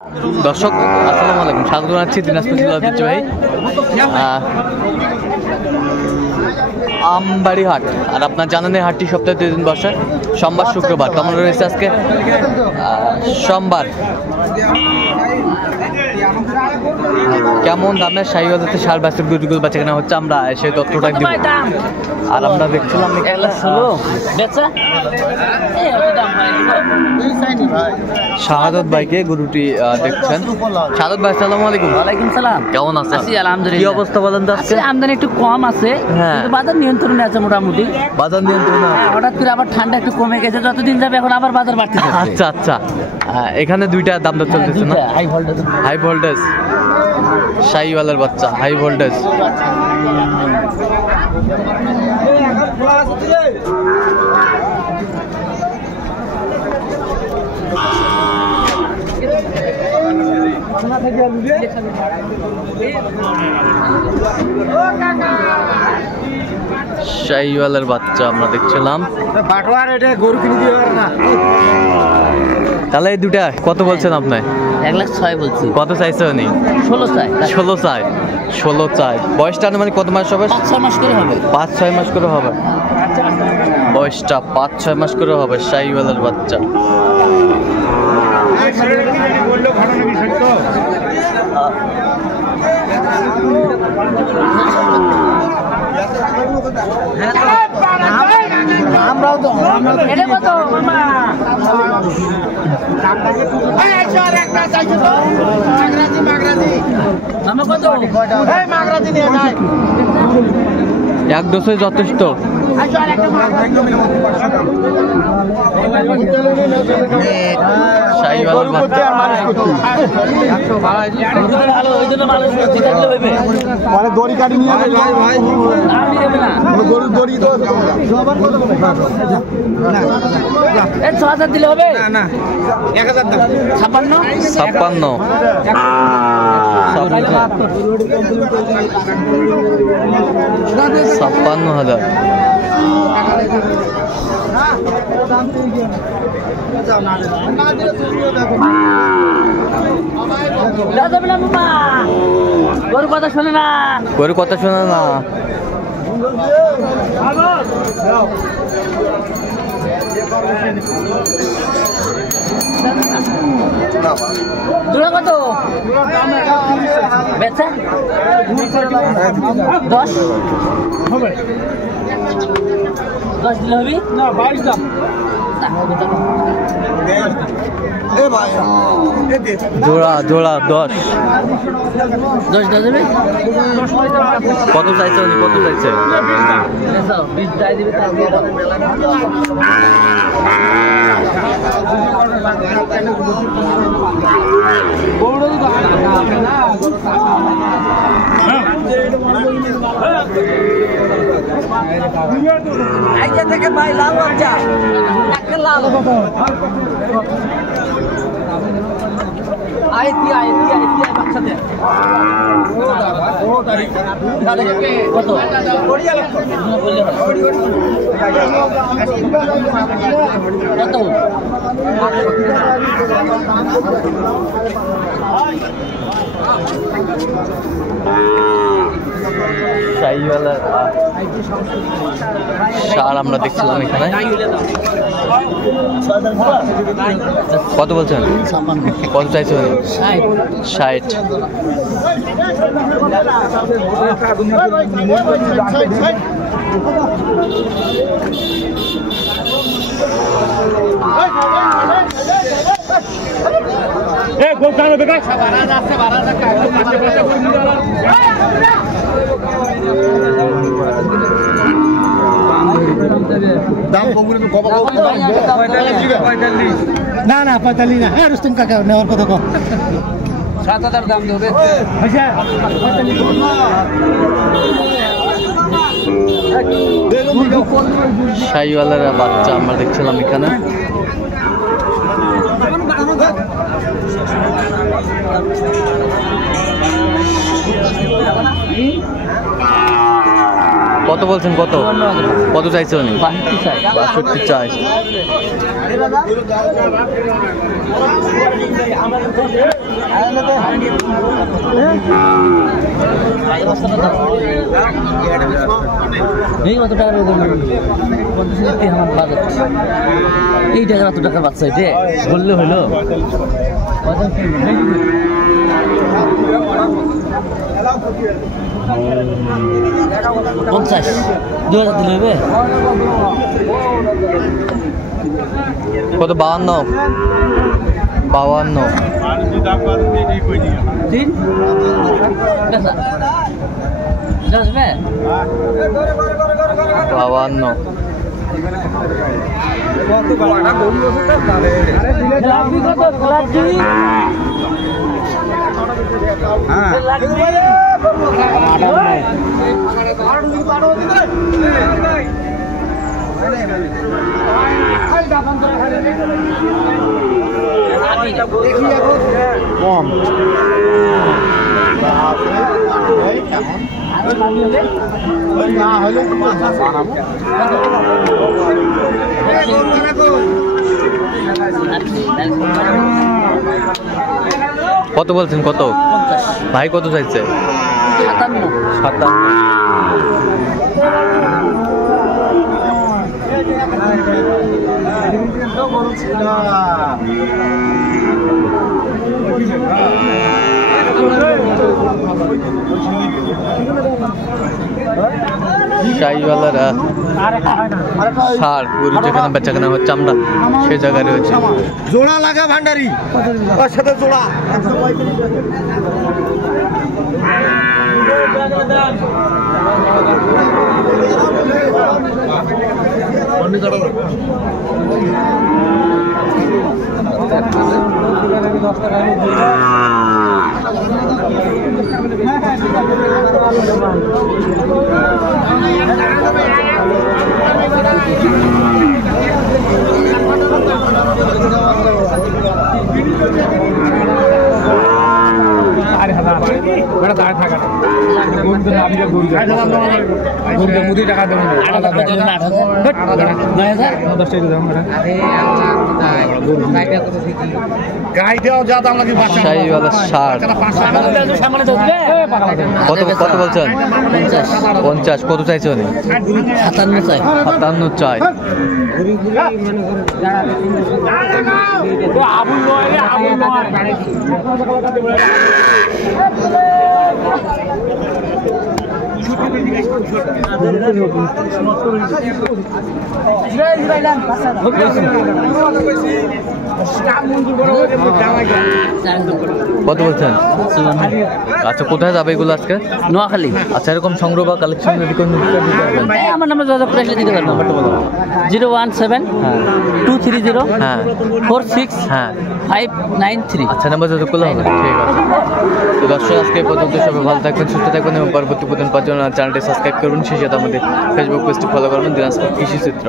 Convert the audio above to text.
দর্শক আসসালামু আলাইকুম, স্বাগত জানাচ্ছি দিনাজপুর জেলা ঐতিহ্যবাহী আমবাড়ি হাট। আর আপনার জানেন এই হাটটি সপ্তাহে 2 দিন বসে, সোমবার শুক্রবার। কেমন রয়েছে আজকে সোমবার? কেমন দামের শাহীবাজাতে সার বাছুর গরুগুলো বেচা কেনা হচ্ছে আমরা সেই তথ্যটা দিব। আর আমরা দেখছিলাম শাহাদত ভাইকে গরুটি দেখছেন। শাহাদত ভাই আসসালামু আলাইকুম। ওয়ালাইকুম সালাম। কেমন আছেন? আছি আলহামদুলিল্লাহ। কি অবস্থা বলেন তো আজকে? আমদানি একটু কম আছে, কিন্তু বাজার নিয়ন্ত্রণে আছে মোটামুটি। বাজার নিয়ন্ত্রণে? হঠাৎ করে আবার ঠান্ডা একটু কমে গেছে, যতদিন যাবে এখন আবার বাজার বাড়তে থাকবে। আচ্ছা আচ্ছা, এখানে দুইটা দাম দর চলতেছে না? হাই ভোল্টেজ শাহীওয়ালার বাচ্চা, হাই ভোল্টেজ। শাহীওয়ালার বাচ্চা আমরা দেখছিলাম। তাহলে এই দুটা কত বলছেন আপনি? 1,06,000 বলছি। কত চাইছে উনি? 16 চাই। 16 চাই। বয়সটা মানে কত মাস হবে? 5-6 মাস করে হবে। 5-6 মাস করে হবে বয়সটা, 5-6 মাস করে হবে শাহীওয়ালার বাচ্চা। আমরাও তো এটা কত মামা? মামা কত? এই মাগরাজি নিয়ে যায়। এক দোষে যথেষ্ট। শাহীওয়ালার বাচ্চা মানে দড়ি কাটি নিয়ে গরুর দড়ি তো 6,000 দিলে হবে না? 1,000 দাম। 56 56,000। গরু কথা শোনে না, গরু কথা শোনে না। জোড়া কত? বেচা 10 হবে। 10 দিলে হবে না? 22 দাম। জোড়া 10 দেবে। কত চাইছে উনি? কত চাইছে? 20 দাই দিবে। আইজা থেকে ভাই লাল বাচ্চা একটা লাল আইতি বাচ্চাতে কত? কত? শাহীওয়ালার সার আমরা দেখছিলাম এখানে। কত বলছেন? কত চাইছে? 60। না না 45 না। হ্যাঁ রুস্তম কাকা নেওয়ার কথা কম। 7,000 দাম দেবে। শাহীওয়ালার বাচ্চা আমরা দেখছিলাম এখানে। কত বলছেন? কত কত চাইছে উনি? 62 চাই। এই কত টাকা আমার বাজেট এই টাকার এত টাকার বাচ্চা এটা বললে হইলো 50 2000 দিলে হবে কত 52 তিন কেসা যাবে 52 কম না হলে কত বলছেন কত ভাই কত চাইছে 57 শাহিওয়ালারা সার গরু যেখানে বেচাকেনা হচ্ছে আমরা সেই জায়গায় রয়েছে জোড়া লাগা ভান্ডারি ওর সাথে জোড়া শাহিওয়ালা সার কত কত বলছেন 50 কত চাইছে উনি 57 চাই কত বলছেন আচ্ছা কোথায় যাবে এগুলো আজকে নোয়াখালী আচ্ছা এরকম সংগ্রহ বা কালেকশন আমার নামে যোগাযোগ করে আসলে দিতে পারবো 017 230 হ্যাঁ 46 হ্যাঁ 593 আচ্ছা নাম্বার যোগাযোগ করলে হবে ঠিক আছে তো দর্শক আজকে এই পর্যন্ত সবাই ভালো থাকবেন সুস্থ থাকবেন এবং পরবর্তী প্রতিদিন পাওয়ার জন্য চ্যানেলটি সাবস্ক্রাইব করুন সেই সাথে আমাদের ফেসবুক পেজটি ফলো করবেন দিনাজপুর কৃষি চিত্র।